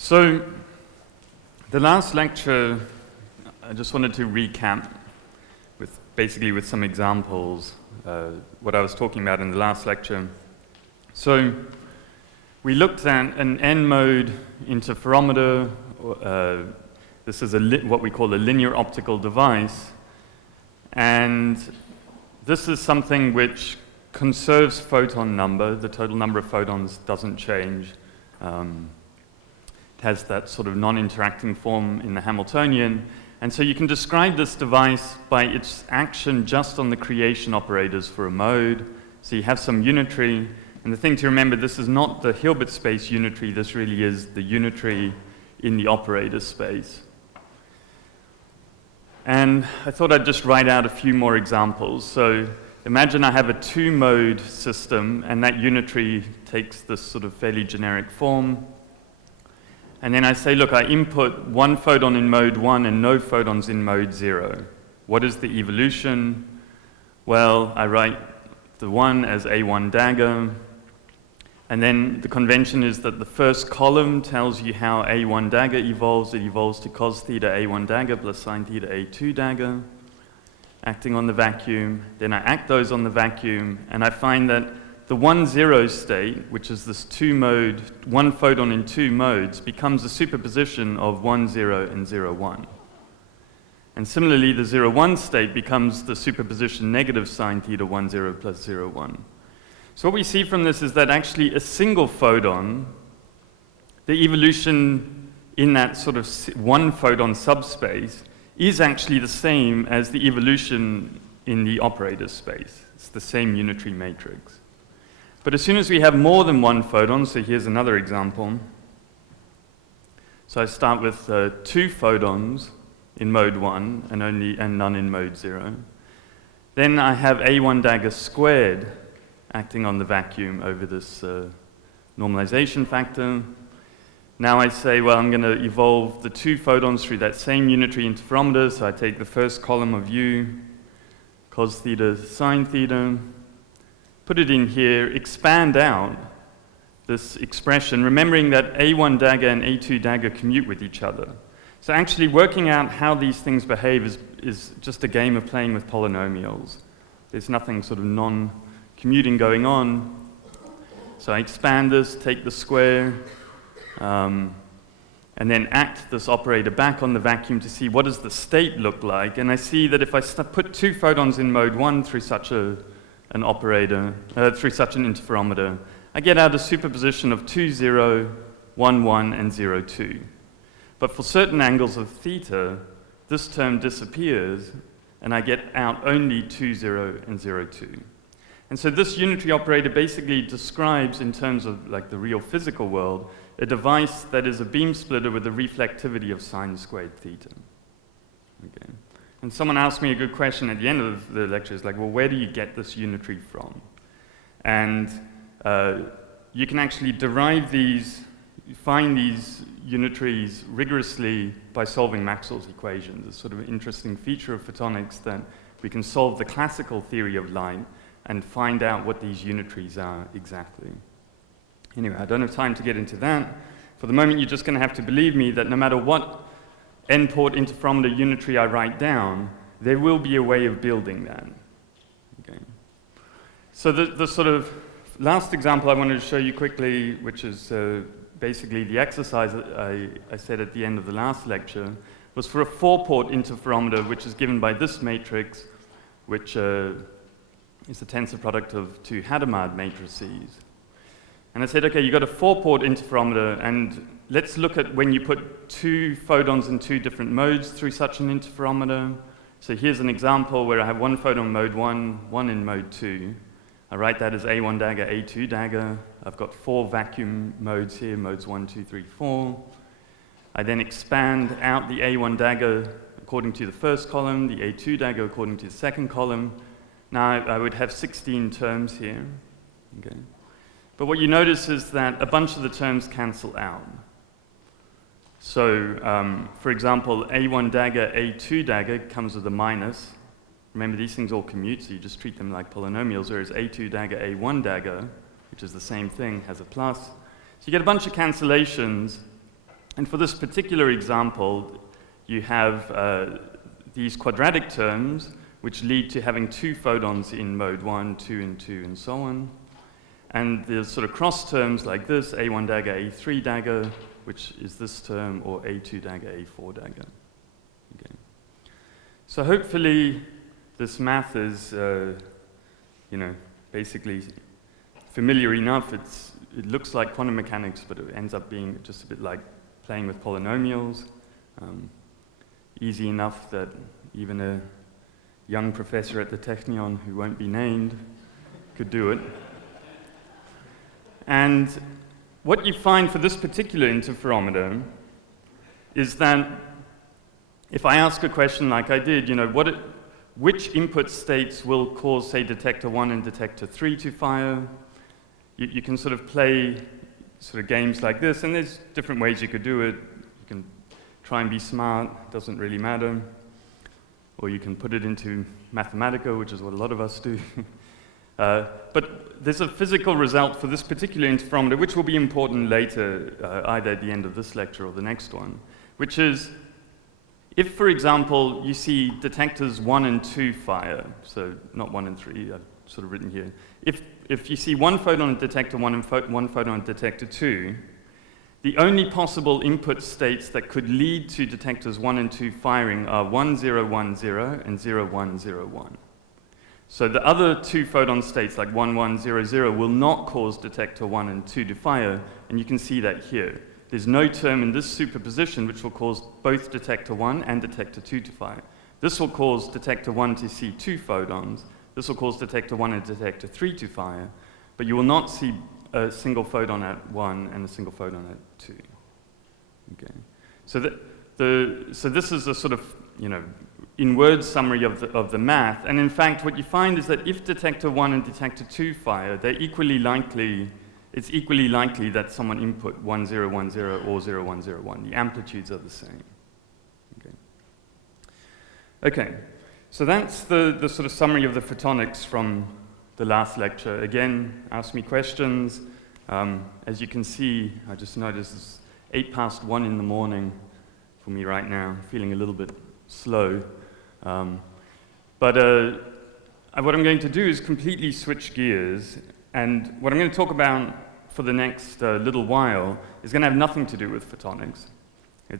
So, the last lecture, I just wanted to recap with some examples, what I was talking about in the last lecture. So, we looked at an N-mode interferometer. This is what we call a linear optical device, and this is something which conserves photon number. The total number of photons doesn't change. It has that sort of non-interacting form in the Hamiltonian. And so you can describe this device by its action just on the creation operators for a mode. So you have some unitary. And the thing to remember, this is not the Hilbert space unitary. This really is the unitary in the operator space. And I thought I'd just write out a few more examples. So imagine I have a two-mode system, and that unitary takes this sort of fairly generic form. And then I say, look, I input one photon in mode 1 and no photons in mode 0. What is the evolution? Well, I write the 1 as A1 dagger. And then the convention is that the first column tells you how A1 dagger evolves. It evolves to cos theta A1 dagger plus sine theta A2 dagger, acting on the vacuum. Then I act those on the vacuum, and I find that the 1-0 state, which is this two-mode, one photon in two modes, becomes a superposition of 1-0 and 0-1. And similarly, the 0-1 state becomes the superposition negative sine theta 1-0 plus 0-1. So what we see from this is that actually a single photon, the evolution in that sort of one photon subspace, is actually the same as the evolution in the operator space. It's the same unitary matrix. But as soon as we have more than one photon, so here's another example. So I start with 2 photons in mode 1 and none in mode 0. Then I have A1 dagger squared acting on the vacuum over this normalization factor. Now I say, well, I'm going to evolve the 2 photons through that same unitary interferometer. So I take the first column of U, cos theta, sine theta, put it in here, expand out this expression, remembering that A1 dagger and A2 dagger commute with each other. So actually working out how these things behave is just a game of playing with polynomials. There's nothing sort of non-commuting going on. So I expand this, take the square, and then act this operator back on the vacuum to see what does the state look like. And I see that if I put 2 photons in mode 1 through such an operator, through such an interferometer, I get out a superposition of 2-0, 1-1, and 0-2. But for certain angles of theta, this term disappears, and I get out only 2-0 and 0-2. And so this unitary operator basically describes, in terms of like the real physical world, a device that is a beam splitter with a reflectivity of sine squared theta. Okay. And someone asked me a good question at the end of the lecture, is like, well, where do you get this unitary from? And you can actually derive these, find these unitaries rigorously by solving Maxwell's equations. It's sort of an interesting feature of photonics that we can solve the classical theory of light and find out what these unitaries are exactly. Anyway, I don't have time to get into that. For the moment, you're just going to have to believe me that no matter what N-port interferometer unitary I write down, there will be a way of building that. Okay. So the sort of last example I wanted to show you quickly, which is basically the exercise that I said at the end of the last lecture, was for a 4-port interferometer, which is given by this matrix, which is the tensor product of 2 Hadamard matrices. And I said, okay, you've got a 4-port interferometer, and let's look at when you put 2 photons in 2 different modes through such an interferometer. So here's an example where I have 1 photon in mode 1, 1 in mode 2. I write that as A1 dagger, A2 dagger. I've got 4 vacuum modes here, modes 1, 2, 3, 4. I then expand out the A1 dagger according to the first column, the A2 dagger according to the second column. Now I would have 16 terms here. Okay. But what you notice is that a bunch of the terms cancel out. So, for example, A1 dagger, A2 dagger comes with a minus. Remember, these things all commute, so you just treat them like polynomials, whereas A2 dagger, A1 dagger, which is the same thing, has a plus. So you get a bunch of cancellations, And for this particular example, you have these quadratic terms, which lead to having 2 photons in mode 1, 2, and 2, and so on. And there's sort of cross terms like this, A1 dagger, A3 dagger, which is this term, or A2 dagger, A4 dagger. Okay. So hopefully this math is, basically familiar enough. It looks like quantum mechanics, but it ends up being just a bit like playing with polynomials. Easy enough that even a young professor at the Technion, who won't be named, could do it. And what you find for this particular interferometer is that if I ask a question like I did, which input states will cause, say, detector 1 and detector 3 to fire? You can sort of play sort of games like this, and there's different ways you could do it. You can try and be smart, doesn't really matter. Or you can put it into Mathematica, which is what a lot of us do. But there's a physical result for this particular interferometer, which will be important later, either at the end of this lecture or the next one, which is, if, for example, you see detectors 1 and 2 fire, so not 1 and 3, I've sort of written here. If you see one photon at detector 1 and one photon at detector 2, the only possible input states that could lead to detectors 1 and 2 firing are 1010 and 0101. So the other 2 photon states, like 1100, will not cause detector 1 and 2 to fire, and you can see that here. There's no term in this superposition which will cause both detector 1 and detector 2 to fire. This will cause detector 1 to see 2 photons. This will cause detector 1 and detector 3 to fire, but you will not see a single photon at 1 and a single photon at 2. Okay. So this is a sort of, in-word summary of the math. And in fact, what you find is that if detector 1 and detector 2 fire, it's equally likely that someone input 1010 or 0101. The amplitudes are the same. Okay, so that's the sort of summary of the photonics from the last lecture. Again, ask me questions. As you can see, I just noticed it's 1:08 in the morning for me right now. I'm feeling a little bit slow. But what I'm going to do is completely switch gears, and what I'm going to talk about for the next little while is going to have nothing to do with photonics.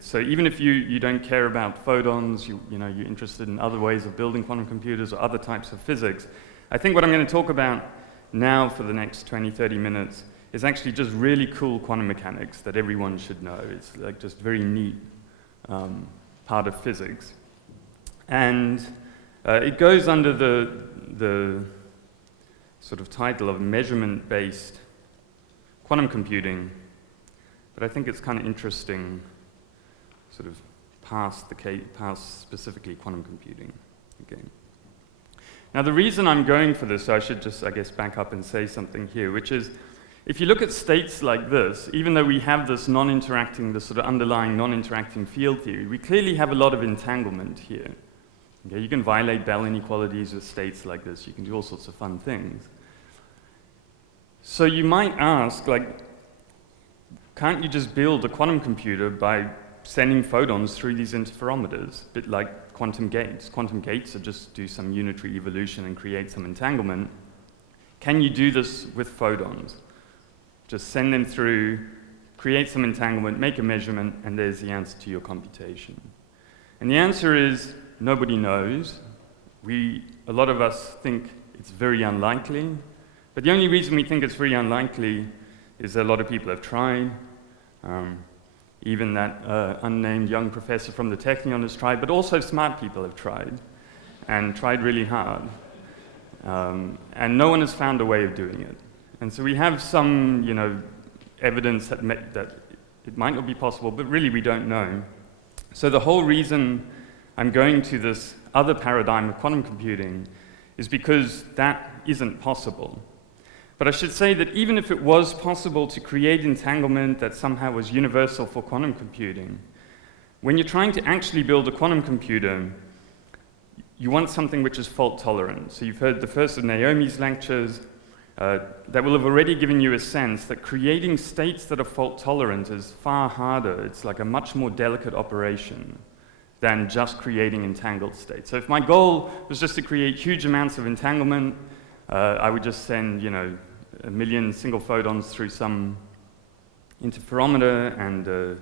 So even if you don't care about photons, you're interested in other ways of building quantum computers or other types of physics, I think what I'm going to talk about now for the next 20, 30 minutes is actually just really cool quantum mechanics that everyone should know. It's like just very neat part of physics. And it goes under the sort of title of measurement-based quantum computing, but I think it's kind of interesting, sort of past specifically quantum computing. Okay. Now the reason I'm going for this, I should just, I guess, back up and say something here, which is, if you look at states like this, even though we have this non-interacting, this sort of underlying non-interacting field theory, we clearly have a lot of entanglement here. Okay, you can violate Bell inequalities with states like this. You can do all sorts of fun things. So you might ask, can't you just build a quantum computer by sending photons through these interferometers, a bit like quantum gates? Quantum gates are just do some unitary evolution and create some entanglement. Can you do this with photons? Just send them through, create some entanglement, make a measurement, and there's the answer to your computation. And the answer is, nobody knows. A lot of us think it's very unlikely, but the only reason we think it's very unlikely is that a lot of people have tried. Even that unnamed young professor from the Technion has tried, but also smart people have tried, and tried really hard. And no one has found a way of doing it. And so we have some, evidence that it might not be possible, but really we don't know. So the whole reason I'm going to this other paradigm of quantum computing is because that isn't possible. But I should say that even if it was possible to create entanglement that somehow was universal for quantum computing, when you're trying to actually build a quantum computer, you want something which is fault tolerant. So you've heard the first of Naomi's lectures. that will have already given you a sense that creating states that are fault tolerant is far harder. It's like a much more delicate operation than just creating entangled states. So if my goal was just to create huge amounts of entanglement, I would just send, 1 million single photons through some interferometer and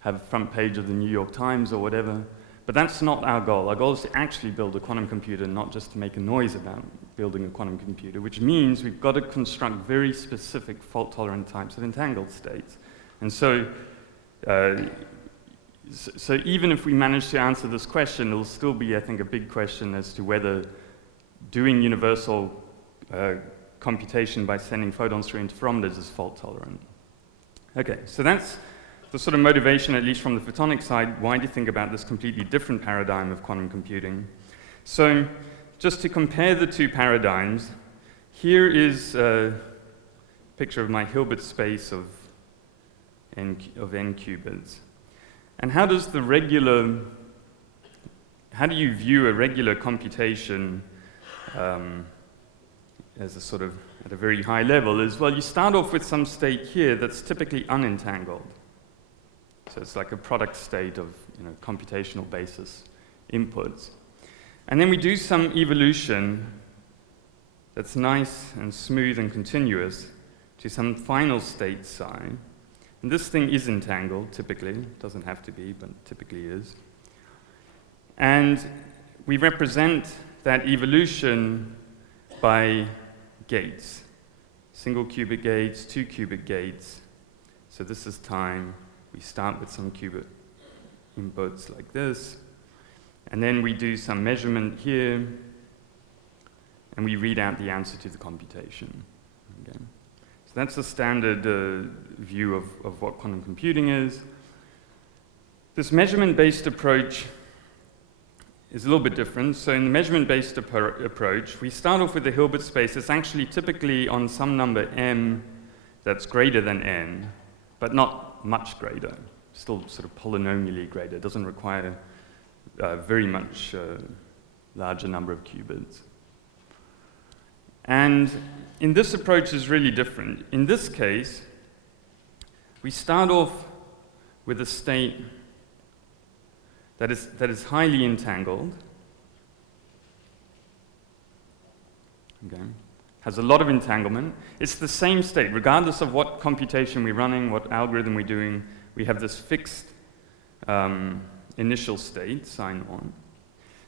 have a front page of the New York Times or whatever. But that's not our goal. Our goal is to actually build a quantum computer, not just to make a noise about building a quantum computer, which means we've got to construct very specific fault-tolerant types of entangled states. And so even if we manage to answer this question, it'll still be, I think, a big question as to whether doing universal computation by sending photons through interferometers is fault-tolerant. Okay, so that's the sort of motivation, at least from the photonic side, why do you think about this completely different paradigm of quantum computing? So just to compare the two paradigms, here is a picture of my Hilbert space of n qubits. And how do you view a regular computation as a sort of, at a very high level, is, well, you start off with some state here that's typically unentangled. So it's like a product state of computational basis inputs. And then we do some evolution that's nice and smooth and continuous to some final state psi. And this thing is entangled, typically. It doesn't have to be, but typically is. And we represent that evolution by gates. Single qubit gates, 2 qubit gates. So this is time. We start with some qubit inputs like this, and then we do some measurement here, and we read out the answer to the computation. Okay. So that's the standard view of what quantum computing is. This measurement-based approach is a little bit different. So in the measurement-based approach, we start off with the Hilbert space. It's actually typically on some number m that's greater than n, but not much greater, still sort of polynomially greater. It doesn't require very much larger number of qubits. And in this approach is really different. In this case, we start off with a state that is highly entangled. Okay. Has a lot of entanglement. It's the same state, regardless of what computation we're running, what algorithm we're doing, we have this fixed initial state, sign on.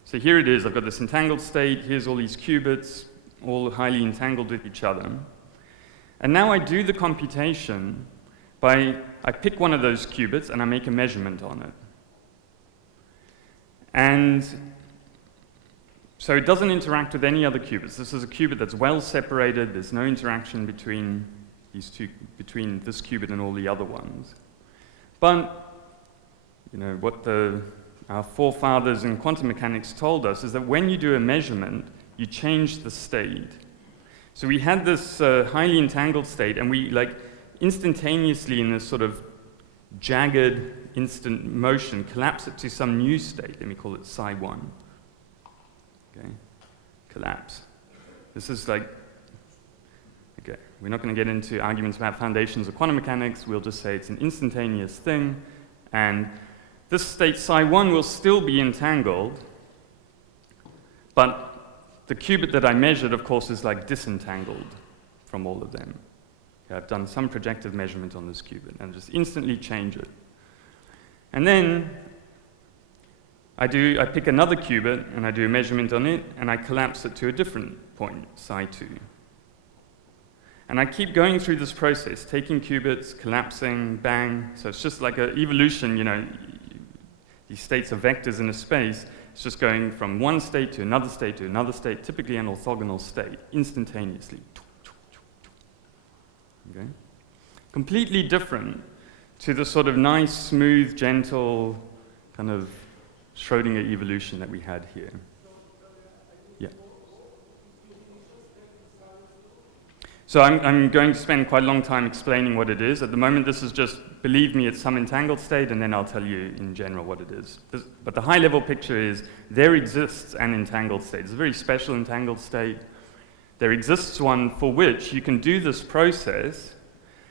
So here it is, I've got this entangled state, here's all these qubits, all highly entangled with each other. And now I do the computation I pick one of those qubits and I make a measurement on it. And so it doesn't interact with any other qubits. This is a qubit that's well separated. There's no interaction between between this qubit and all the other ones. But what our forefathers in quantum mechanics told us is that when you do a measurement, you change the state. So we had this highly entangled state, and we instantaneously, in this sort of jagged instant motion, collapse it to some new state. Let me call it psi 1. Okay, collapse. This is okay, we're not going to get into arguments about foundations of quantum mechanics. We'll just say it's an instantaneous thing, and this state psi 1 will still be entangled, but the qubit that I measured, of course, is disentangled from all of them. Okay, I've done some projective measurement on this qubit, and just instantly change it. And then I pick another qubit, and I do a measurement on it, and I collapse it to a different point, psi 2. And I keep going through this process, taking qubits, collapsing, bang. So it's just like an evolution, these states are vectors in a space. It's just going from one state to another state to another state, typically an orthogonal state, instantaneously. Okay? Completely different to the sort of nice, smooth, gentle kind of Schrödinger evolution that we had here. Yeah. So I'm going to spend quite a long time explaining what it is. At the moment, this is just, believe me, it's some entangled state, and then I'll tell you in general what it is. But the high-level picture is there exists an entangled state. It's a very special entangled state. There exists one for which you can do this process,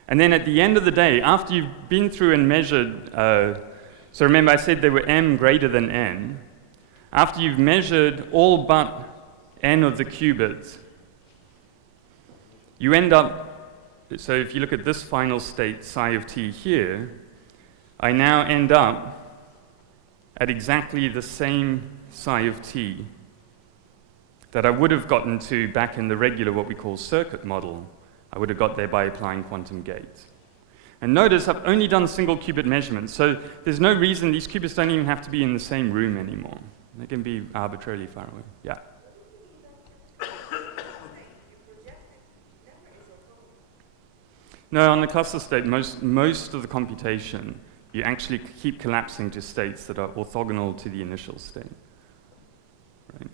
and then at the end of the day, after you've been through and measured, so remember I said there were m greater than n, after you've measured all but n of the qubits, you end up, so if you look at this final state, psi of t here, I now end up at exactly the same psi of t that I would have gotten to back in the regular, what we call circuit model. I would have got there by applying quantum gates. And notice I've only done single qubit measurements, so there's no reason these qubits don't even have to be in the same room anymore. They can be arbitrarily far away. Yeah? No, on the cluster state, most of the computation, you actually keep collapsing to states that are orthogonal to the initial state. Right?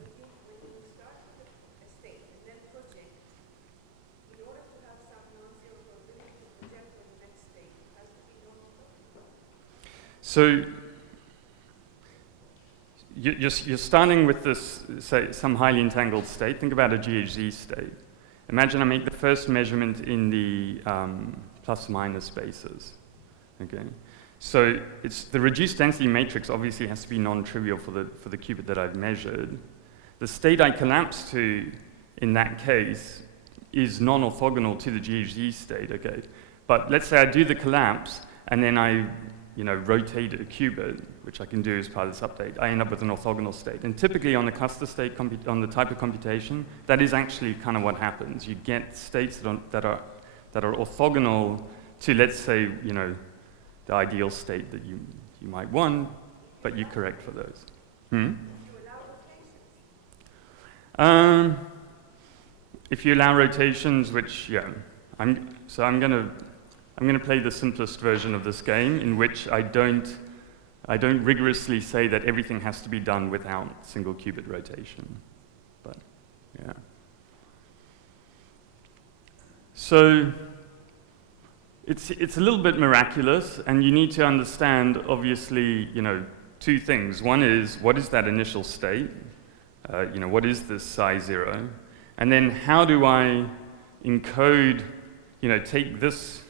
So you're starting with this, say, some highly entangled state. Think about a GHZ state. Imagine I make the first measurement in the plus minus spaces. Okay, so it's the reduced density matrix obviously has to be non-trivial for the qubit that I've measured. The state I collapse to in that case is non-orthogonal to the GHZ state. Okay, but let's say I do the collapse and then I rotate a qubit, which I can do as part of this update, I end up with an orthogonal state. And typically on the cluster state, on the type of computation, that is actually kind of what happens. You get states that are orthogonal to, let's say, the ideal state that you might want, but you correct for those. If you allow rotations, which, yeah, I'm going to play the simplest version of this game, in which I don't rigorously say that everything has to be done without single qubit rotation. But yeah. So it's a little bit miraculous, and you need to understand, obviously, two things. One is, what is that initial state? What is this psi 0? And then how do I encode, take this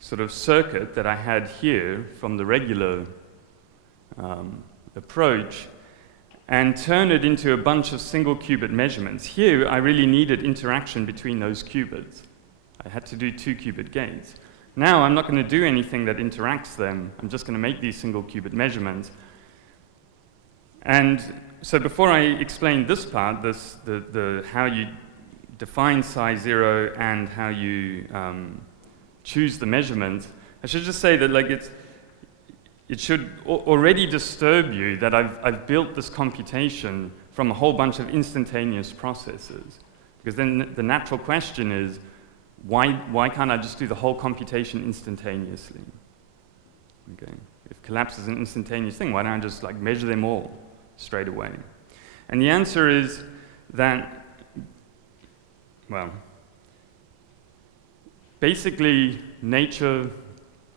sort of circuit that I had here from the regular approach and turn it into a bunch of single qubit measurements. Here, I really needed interaction between those qubits. I had to do 2 qubit gates. Now, I'm not going to do anything that interacts them. I'm just going to make these single qubit measurements. And so before I explain this part, the how you define psi 0 and how you choose the measurement, I should just say that it should already disturb you that I've built this computation from a whole bunch of instantaneous processes. Because then the natural question is, why can't I just do the whole computation instantaneously? Okay. If collapse is an instantaneous thing, why don't I just measure them all straight away? And the answer is that, well, basically, nature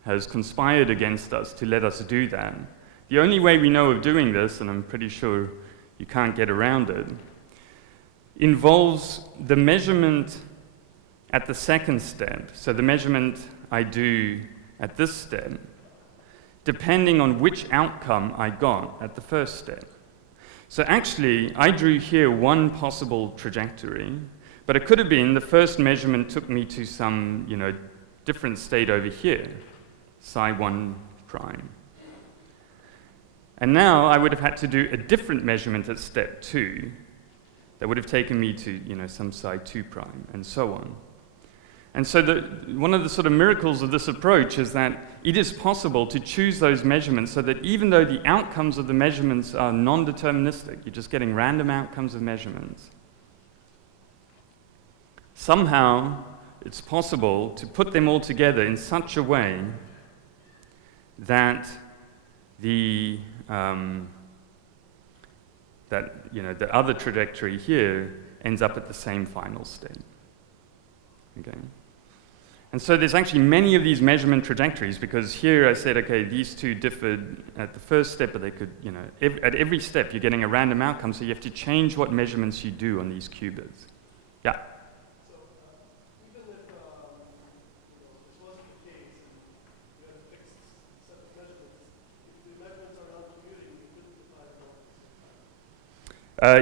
has conspired against us to let us do that. The only way we know of doing this, and I'm pretty sure you can't get around it, involves the measurement at the second step. So the measurement I do at this step, depending on which outcome I got at the first step. So actually, I drew here one possible trajectory, but it could have been the first measurement took me to some, different state over here, psi 1 prime. And now I would have had to do a different measurement at step 2 that would have taken me to, some psi 2 prime, and so on. And so one of the sort of miracles of this approach is that it is possible to choose those measurements so that even though the outcomes of the measurements are non-deterministic, you're just getting random outcomes of measurements, somehow it's possible to put them all together in such a way that the other trajectory here ends up at the same final state. Okay. And so there's actually many of these measurement trajectories, because here I said, okay, these two differed at the first step, but they could, at every step you're getting a random outcome, so you have to change what measurements you do on these qubits. Yeah. So even if this wasn't the case, and you had a fixed set of measurements, if the measurements are non-commuting, you couldn't define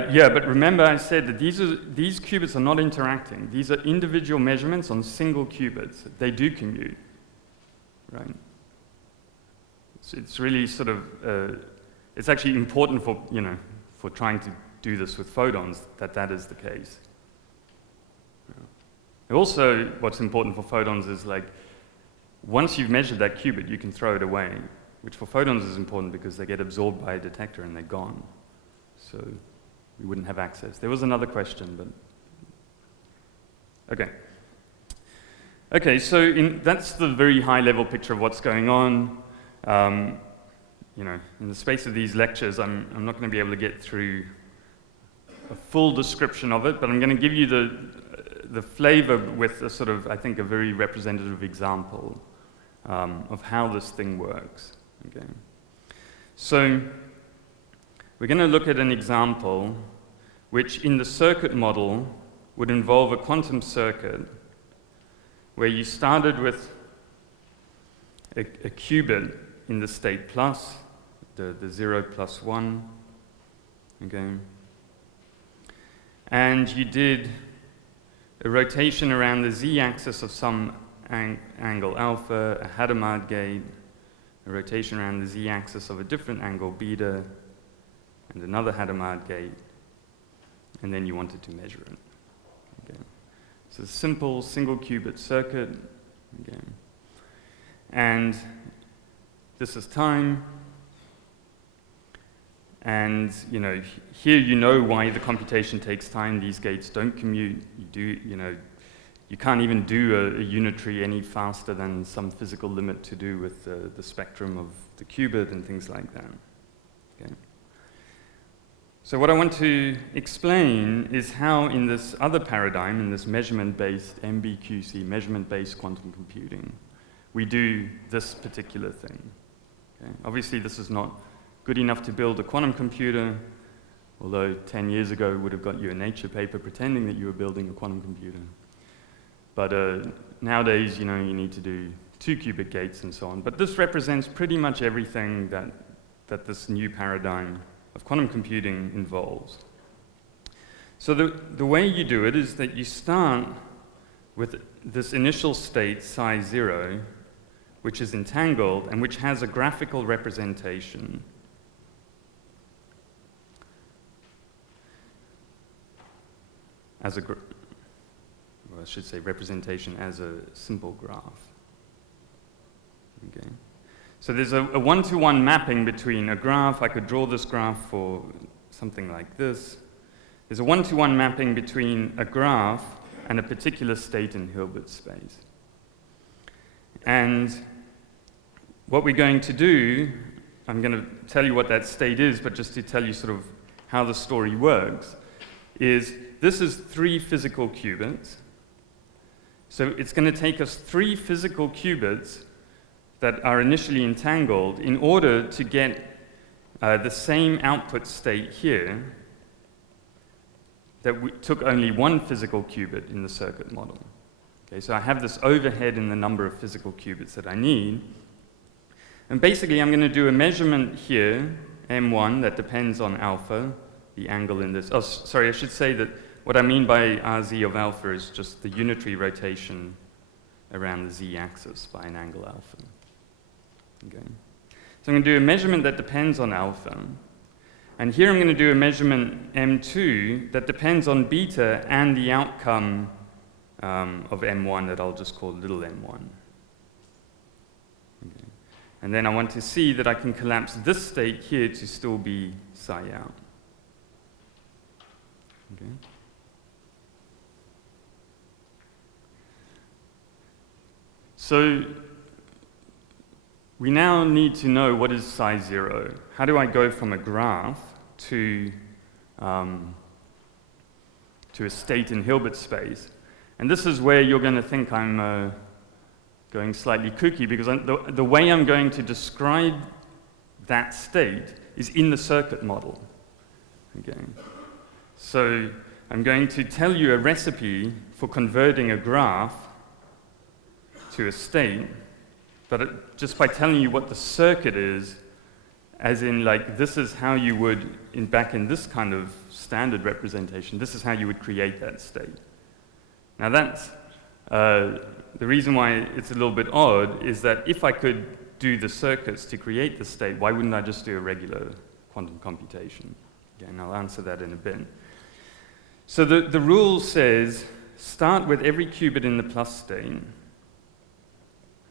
them. Yeah, but remember I said that these qubits are not interacting. These are individual measurements on single qubits. They do commute, right? So it's really sort of, it's actually important for, for trying to do this with photons, that is the case. Yeah. Also, what's important for photons is like, once you've measured that qubit, you can throw it away, which for photons is important because they get absorbed by a detector and they're gone. So we wouldn't have access. There was another question, but okay. Okay, so that's the very high-level picture of what's going on. In the space of these lectures, I'm not going to be able to get through a full description of it, but I'm going to give you the flavor with a sort of, I think, a very representative example of how this thing works. Okay. So we're going to look at an example which in the circuit model would involve a quantum circuit where you started with a qubit in the state plus, the 0 plus 1, okay? And you did a rotation around the z-axis of some angle alpha, a Hadamard gate, a rotation around the z-axis of a different angle beta, and another Hadamard gate, and then you wanted to measure it. Okay. So a simple single qubit circuit, okay. And this is time, and here you know why the computation takes time. These gates don't commute. You can't even do a unitary any faster than some physical limit to do with the spectrum of the qubit and things like that. Okay. So what I want to explain is how in this other paradigm, in this measurement-based MBQC, measurement-based quantum computing, we do this particular thing. Okay. Obviously, this is not good enough to build a quantum computer, although 10 years ago would have got you a Nature paper pretending that you were building a quantum computer. But nowadays, you need to do 2-qubit gates and so on. But this represents pretty much everything that this new paradigm of quantum computing involves. So the way you do it is that you start with this initial state, psi 0, which is entangled and which has a graphical representation. I should say representation as a simple graph. Okay. So there's a one-to-one mapping between a graph. I could draw this graph for something like this. There's a one-to-one mapping between a graph and a particular state in Hilbert space. And what we're going to do, I'm going to tell you what that state is, but just to tell you sort of how the story works, is this is 3 physical qubits. So it's going to take us 3 physical qubits that are initially entangled in order to get the same output state here that took only 1 physical qubit in the circuit model. Okay, so I have this overhead in the number of physical qubits that I need. And basically, I'm going to do a measurement here, M1, that depends on alpha, the angle in this. Oh, sorry, I should say that what I mean by RZ of alpha is just the unitary rotation around the z-axis by an angle alpha. Okay. So I'm going to do a measurement that depends on alpha. And here I'm going to do a measurement M2 that depends on beta and the outcome of M1 that I'll just call little m1. Okay. And then I want to see that I can collapse this state here to still be psi out. Okay. So we now need to know what is psi 0. How do I go from a graph to a state in Hilbert space? And this is where you're going to think I'm going slightly kooky, because the way I'm going to describe that state is in the circuit model. Okay. So I'm going to tell you a recipe for converting a graph to a state, but just by telling you what the circuit is, as in, like, this is how you would, back in this kind of standard representation, this is how you would create that state. Now that's, the reason why it's a little bit odd is that if I could do the circuits to create the state, why wouldn't I just do a regular quantum computation? Again, I'll answer that in a bit. So the rule says, start with every qubit in the plus state,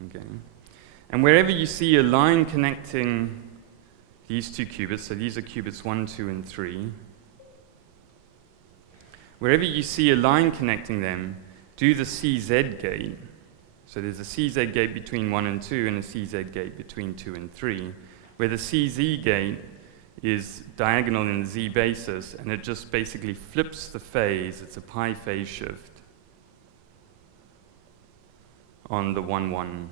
okay? And wherever you see a line connecting these two qubits, so these are qubits 1, 2, and 3, wherever you see a line connecting them, do the CZ gate. So there's a CZ gate between 1 and 2 and a CZ gate between 2 and 3, where the CZ gate is diagonal in the Z basis, and it just basically flips the phase. It's a pi phase shift on the 1-1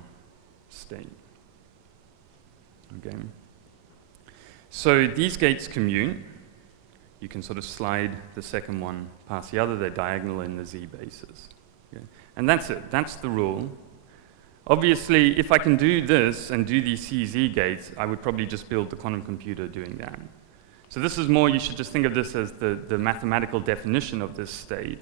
state. Okay. So these gates commute. You can sort of slide the second one past the other. They're diagonal in the Z basis. Okay. And that's it. That's the rule. Obviously, if I can do this and do these CZ gates, I would probably just build the quantum computer doing that. So this is more, you should just think of this as the mathematical definition of this state.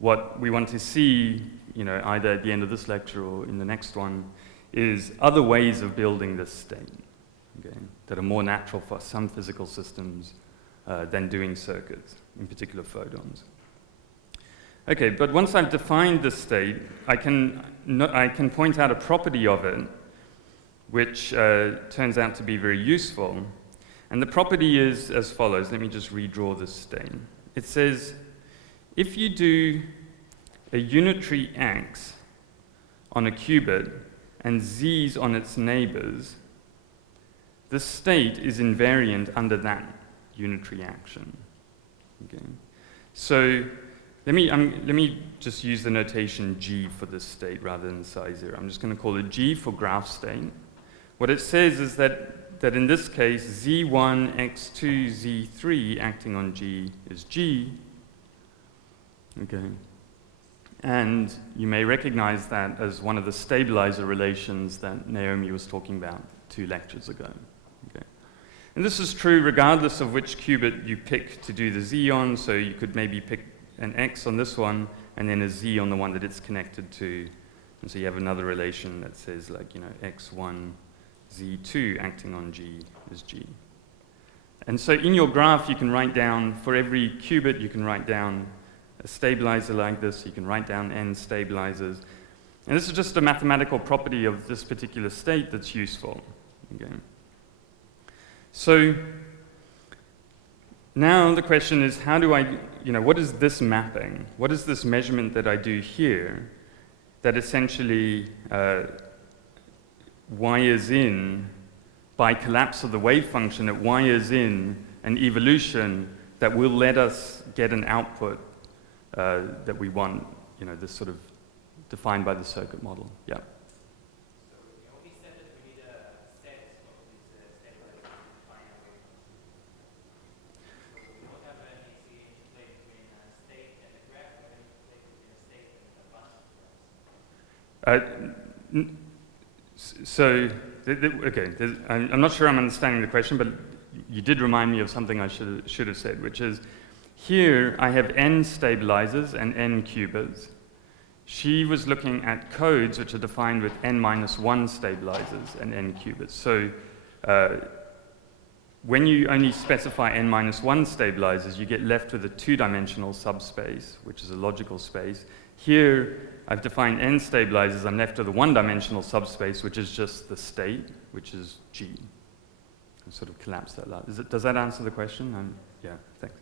What we want to see, either at the end of this lecture or in the next one, is other ways of building this state, okay, that are more natural for some physical systems than doing circuits, in particular photons. Okay, but once I've defined this state, I can point out a property of it, which turns out to be very useful. And the property is as follows. Let me just redraw this state. It says, if you do a unitary X on a qubit and Z's on its neighbors, the state is invariant under that unitary action. Okay? So let me just use the notation G for this state rather than psi 0. I'm just going to call it G for graph state. What it says is that in this case, Z1, X2, Z3 acting on G is G. Okay. And you may recognize that as one of the stabilizer relations that Naomi was talking about 2 lectures ago. Okay. And this is true regardless of which qubit you pick to do the Z on, so you could maybe pick an X on this one, and then a Z on the one that it's connected to. And so you have another relation that says, like, X1, Z2 acting on G is G. And so in your graph, you can write down, for every qubit, you can write down a stabilizer like this. You can write down n stabilizers. And this is just a mathematical property of this particular state that's useful. Okay. So now the question is, how do I, what is this mapping? What is this measurement that I do here that essentially wires in, by collapse of the wave function, it wires in an evolution that will let us get an output that we want, this sort of defined by the circuit model. Yeah. So we already said that we need a set of these stabilizers to define a wave function. So we don't have any interplay between a state and a graph, or any interplay between a state and a bunch of graphs. So, okay, I'm not sure I'm understanding the question, but you did remind me of something I should have said, which is, here I have n stabilizers and n qubits. She was looking at codes which are defined with n-1 stabilizers and n qubits. So when you only specify n-1 stabilizers, you get left with a 2-dimensional subspace, which is a logical space. Here, I've defined n stabilizers. I'm left with a 1-dimensional subspace, which is just the state, which is G. I sort of collapse that out. Does that answer the question? Yeah, thanks.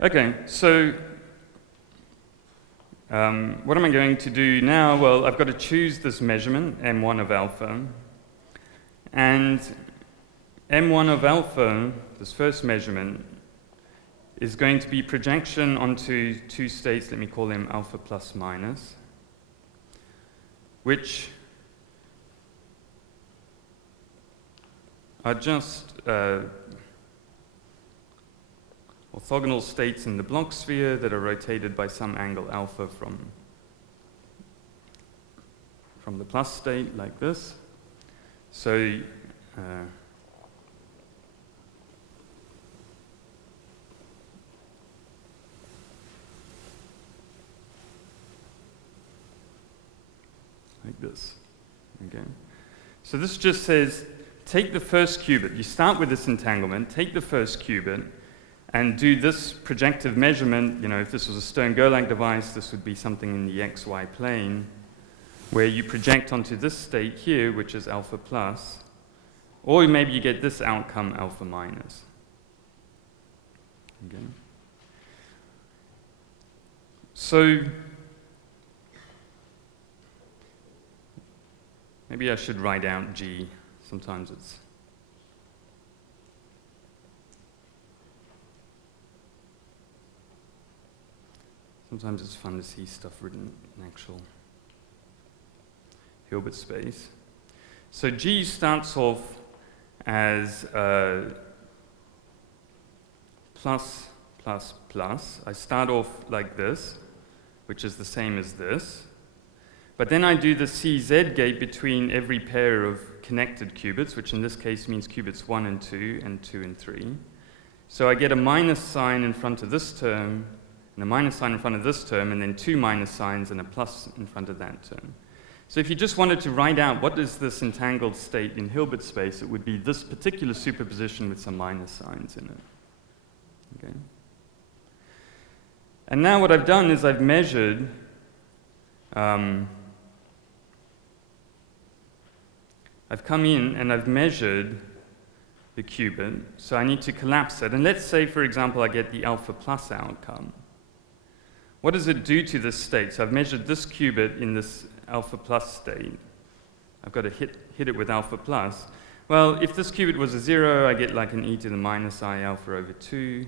Okay, so what am I going to do now? Well, I've got to choose this measurement, M1 of alpha. And M1 of alpha, this first measurement, is going to be projection onto 2 states, let me call them alpha plus minus, which are just orthogonal states in the Bloch sphere that are rotated by some angle alpha from the plus state, like this. So like this. Okay. So this just says, take the first qubit. You start with this entanglement, take the first qubit, and do this projective measurement. You know, if this was a Stern-Gerlach device, this would be something in the xy plane, where you project onto this state here, which is alpha plus, or maybe you get this outcome, alpha minus. Okay. So maybe I should write out G. Sometimes it's fun to see stuff written in actual Hilbert space. So G starts off as plus, plus, plus. I start off like this, which is the same as this. But then I do the CZ gate between every pair of connected qubits, which in this case means qubits 1 and 2 and 2 and 3. So I get a minus sign in front of this term, and a minus sign in front of this term, and then 2 minus signs and a plus in front of that term. So if you just wanted to write out what is this entangled state in Hilbert space, it would be this particular superposition with some minus signs in it. Okay. And now what I've done is I've measured I've come in and I've measured the qubit, so I need to collapse it. And let's say, for example, I get the alpha plus outcome. What does it do to this state? So I've measured this qubit in this alpha plus state. I've got to hit it with alpha plus. Well, if this qubit was a 0, I get like an e to the minus I alpha over 2.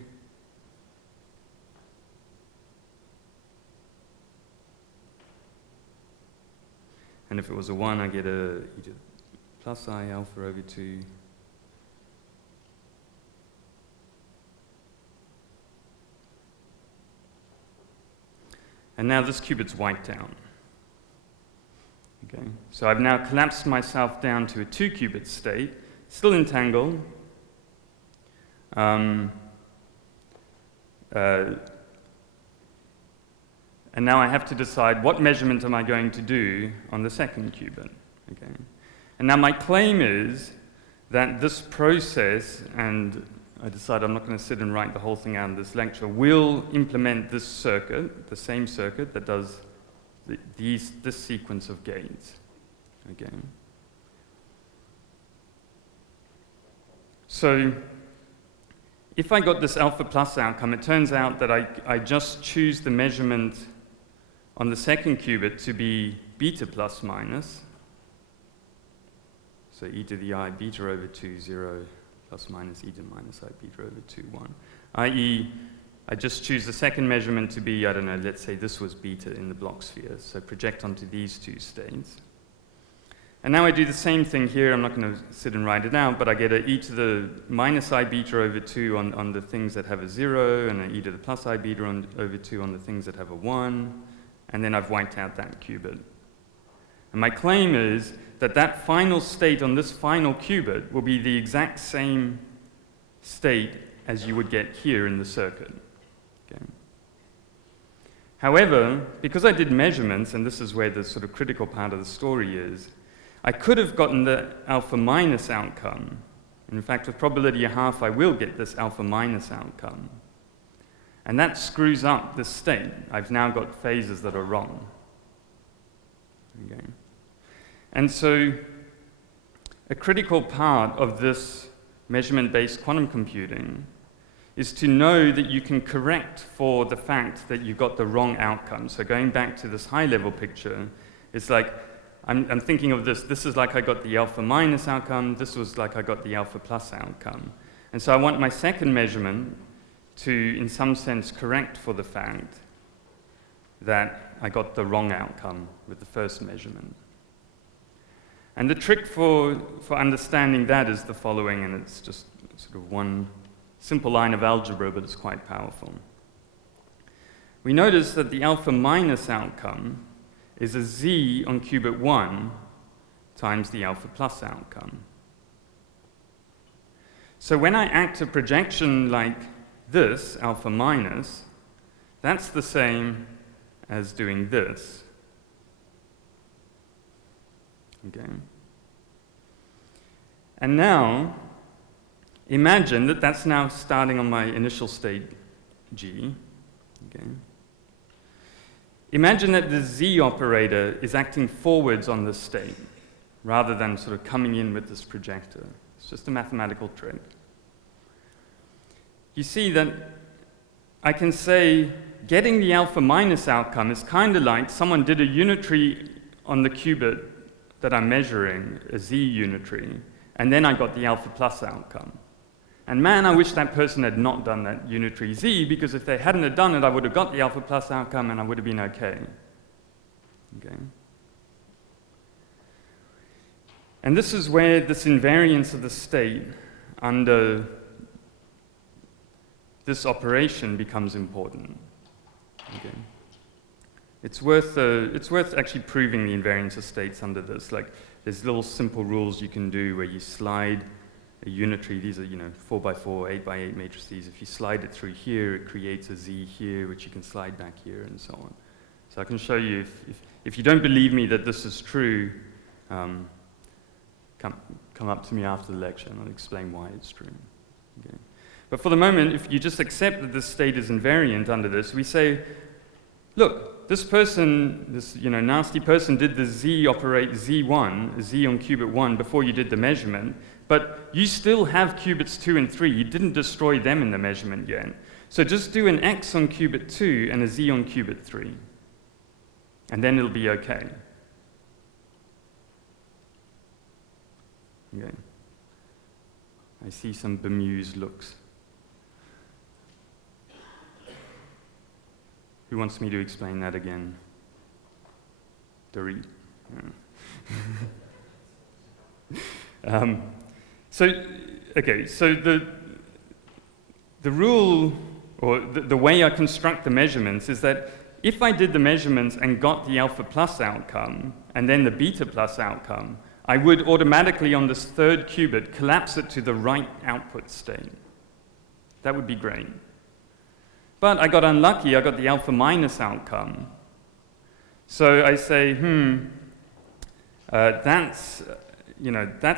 And if it was a 1, I get a e to the plus I alpha over 2. And now this qubit's wiped out. Okay, so I've now collapsed myself down to a 2-qubit state, still entangled. And now I have to decide what measurement am I going to do on the second qubit. Okay. And now my claim is that this process, and I decide I'm not going to sit and write the whole thing out in this lecture, will implement this circuit, the same circuit that does this sequence of gates. Okay. So if I got this alpha plus outcome, it turns out that I just choose the measurement on the second qubit to be beta plus minus. So e to the I beta over 2, 0, plus minus e to the minus I beta over 2, 1. i.e., I just choose the second measurement to be, I don't know, let's say this was beta in the Bloch sphere. So project onto these two states. And now I do the same thing here. I'm not going to sit and write it out, but I get an e to the minus I beta over 2 on the things that have a 0, and an e to the plus I beta over 2 on the things that have a 1. And then I've wiped out that qubit. And my claim is that that final state on this final qubit will be the exact same state as you would get here in the circuit. Okay. However, because I did measurements, and this is where the sort of critical part of the story is, I could have gotten the alpha minus outcome. And in fact, with probability 1/2, I will get this alpha minus outcome. And that screws up the state. I've now got phases that are wrong. Okay. And so a critical part of this measurement-based quantum computing is to know that you can correct for the fact that you got the wrong outcome. So going back to this high-level picture, it's like, I'm thinking of this. This is like I got the alpha minus outcome. This was like I got the alpha plus outcome. And so I want my second measurement to, in some sense, correct for the fact that I got the wrong outcome with the first measurement. And the trick for understanding that is the following, and it's just sort of one simple line of algebra, but it's quite powerful. We notice that the alpha minus outcome is a z on qubit 1 times the alpha plus outcome. So when I act a projection like this, alpha minus, that's the same as doing this. Okay. And now, imagine that that's now starting on my initial state G. Okay. Imagine that the Z operator is acting forwards on this state, rather than sort of coming in with this projector. It's just a mathematical trick. You see that I can say getting the alpha minus outcome is kind of like someone did a unitary on the qubit that I'm measuring, a Z unitary, and then I got the alpha plus outcome. And man, I wish that person had not done that unitary Z, because if they hadn't have done it, I would have got the alpha plus outcome and I would have been okay. Okay. And this is where this invariance of the state under this operation becomes important. Okay. It's worth actually proving the invariance of states under this. Like, there's little simple rules you can do where you slide a unitary, these are 4x4, 8x8 matrices. If you slide it through here, it creates a Z here, which you can slide back here, and so on. So I can show you, if you don't believe me that this is true, come up to me after the lecture and I'll explain why it's true. Okay. But for the moment, if you just accept that this state is invariant under this, we say, look, this person, this nasty person did the Z operate Z1, Z on qubit 1 before you did the measurement, but you still have qubits 2 and 3. You didn't destroy them in the measurement yet. So just do an X on qubit 2 and a Z on qubit 3. And then it'll be okay. Okay. I see some bemused looks. Who wants me to explain that again? Dorit. Yeah. So the rule, or the way I construct the measurements is that if I did the measurements and got the alpha plus outcome, and then the beta plus outcome, I would automatically on this third qubit collapse it to the right output state. That would be great. But I got unlucky, I got the alpha minus outcome. So I say, that's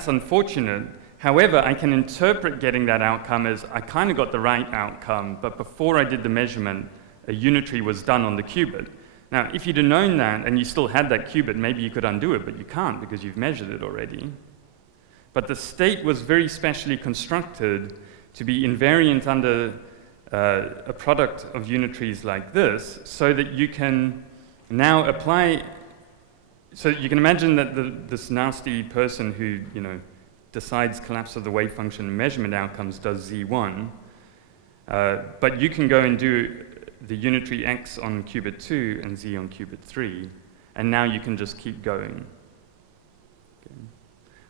unfortunate. However, I can interpret getting that outcome as I kind of got the right outcome, but before I did the measurement, a unitary was done on the qubit. Now, if you'd have known that and you still had that qubit, maybe you could undo it, but you can't because you've measured it already. But the state was very specially constructed to be invariant under a product of unitaries like this, so that you can now apply. So you can imagine that this nasty person who decides collapse of the wave function and measurement outcomes does Z1, but you can go and do the unitary X on qubit 2 and Z on qubit 3, and now you can just keep going. Okay.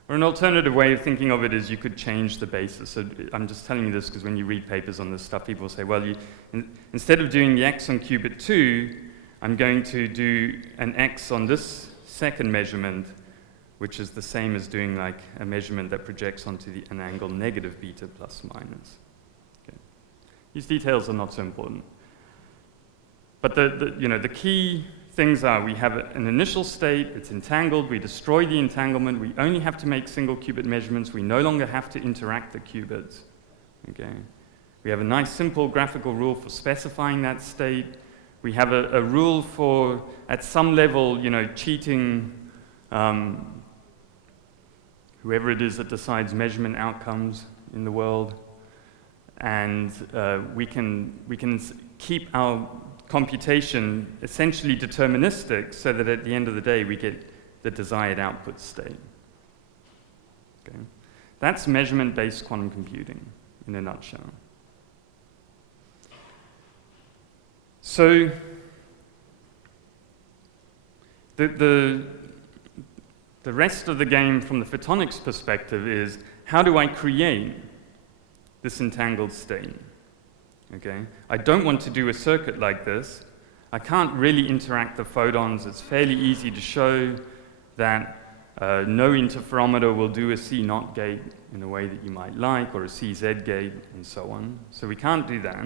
Or an alternative way of thinking of it is you could change the basis. So I'm just telling you this because when you read papers on this stuff, people will say, well, instead of doing the X on qubit 2, I'm going to do an X on this second measurement, which is the same as doing like a measurement that projects onto an angle negative beta plus minus. Okay. These details are not so important. But the key things are we have an initial state, it's entangled, we destroy the entanglement, we only have to make single qubit measurements, we no longer have to interact the qubits. Okay. We have a nice simple graphical rule for specifying that state. We have a rule for, at some level, cheating whoever it is that decides measurement outcomes in the world. And we can keep our computation essentially deterministic so that at the end of the day we get the desired output state. Okay. That's measurement-based quantum computing in a nutshell. So the rest of the game from the photonics perspective is how do I create this entangled state. Okay? I don't want to do a circuit like this. I can't really interact the photons. It's fairly easy to show that no interferometer will do a C0 gate in a way that you might like, or a CZ gate, and so on. So we can't do that.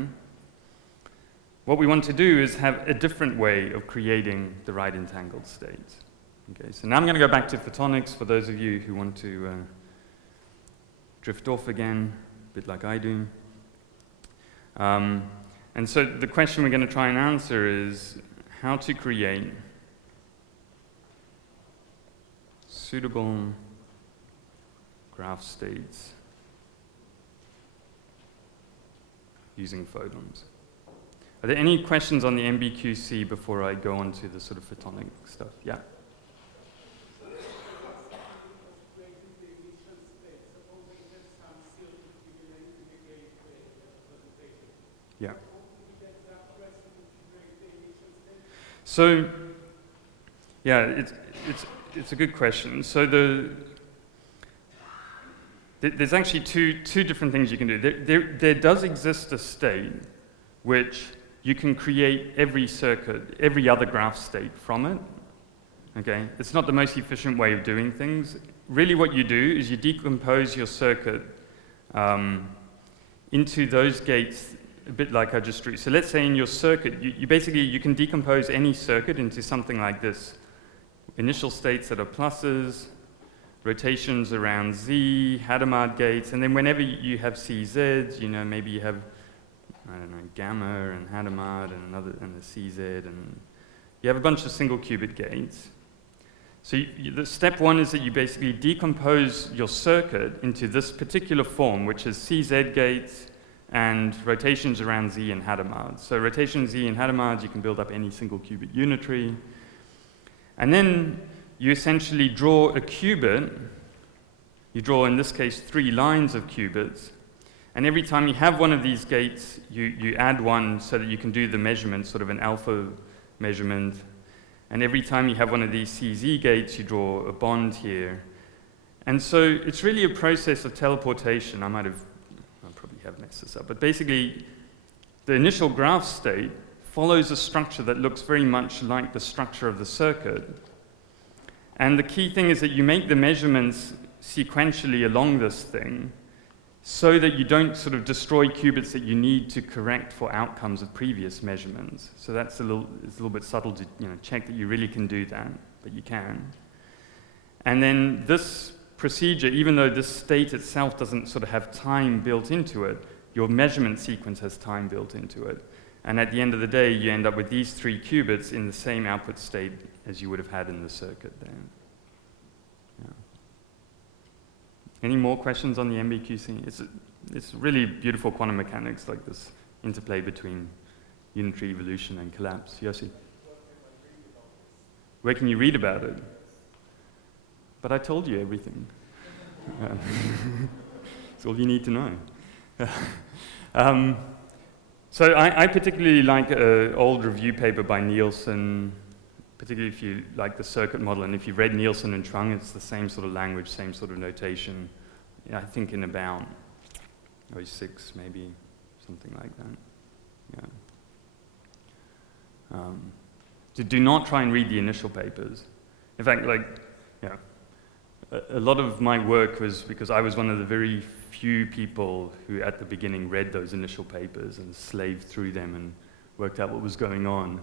What we want to do is have a different way of creating the right entangled state. Okay, so now I'm going to go back to photonics for those of you who want to drift off again, a bit like I do. And so the question we're going to try and answer is how to create suitable graph states using photons. Are there any questions on the MBQC before I go on to the sort of photonic stuff? Yeah? Yeah. So, yeah, it's a good question. So there's actually two different things you can do. There does exist a state which you can create every circuit, every other graph state from it. Okay, it's not the most efficient way of doing things. Really, what you do is you decompose your circuit into those gates, a bit like I just drew. So let's say in your circuit, you basically you can decompose any circuit into something like this: initial states that are pluses, rotations around Z, Hadamard gates, and then whenever you have CZs, you know, maybe you have, I don't know, gamma and Hadamard and the CZ, and you have a bunch of single qubit gates. So the step one is that you basically decompose your circuit into this particular form, which is CZ gates and rotations around Z and Hadamard. So rotation Z and Hadamard, you can build up any single qubit unitary. And then you essentially draw a qubit. You draw, in this case, 3 lines of qubits. And every time you have one of these gates, you add one so that you can do the measurement, sort of an alpha measurement. And every time you have one of these CZ gates, you draw a bond here. And so it's really a process of teleportation. I probably have messed this up. But basically, the initial graph state follows a structure that looks very much like the structure of the circuit. And the key thing is that you make the measurements sequentially along this thing so that you don't sort of destroy qubits that you need to correct for outcomes of previous measurements. So it's a little bit subtle to check that you really can do that, but you can. And then this procedure, even though this state itself doesn't sort of have time built into it, your measurement sequence has time built into it. And at the end of the day, you end up with these 3 qubits in the same output state as you would have had in the circuit there. Yeah. Any more questions on the MBQC? It's really beautiful quantum mechanics, like this interplay between unitary evolution and collapse. Yossi? Where can you read about it? But I told you everything. It's all you need to know. So I particularly like an old review paper by Nielsen, particularly if you like the circuit model, and if you've read Nielsen and Trung, it's the same sort of language, same sort of notation. I think in about 06, maybe, something like that. Yeah. Do not try and read the initial papers. In fact, a lot of my work was because I was one of the very few people who at the beginning read those initial papers and slaved through them and worked out what was going on.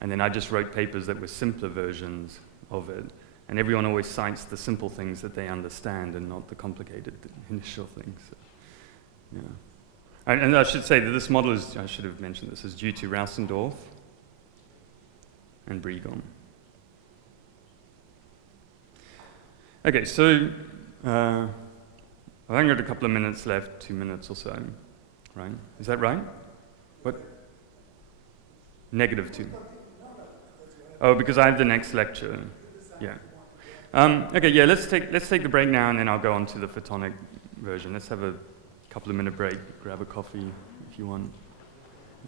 And then I just wrote papers that were simpler versions of it. And everyone always cites the simple things that they understand and not the complicated initial things. So, yeah. And I should say that this model is, I should have mentioned this, is due to Rausendorf and Brigham. Okay, so I've only got a couple of minutes left, 2 minutes or so, right? Is that right? What? -2. Oh, because I have the next lecture. Yeah. Okay, yeah, let's take the break now, and then I'll go on to the photonic version. Let's have a couple of minute break, grab a coffee if you want.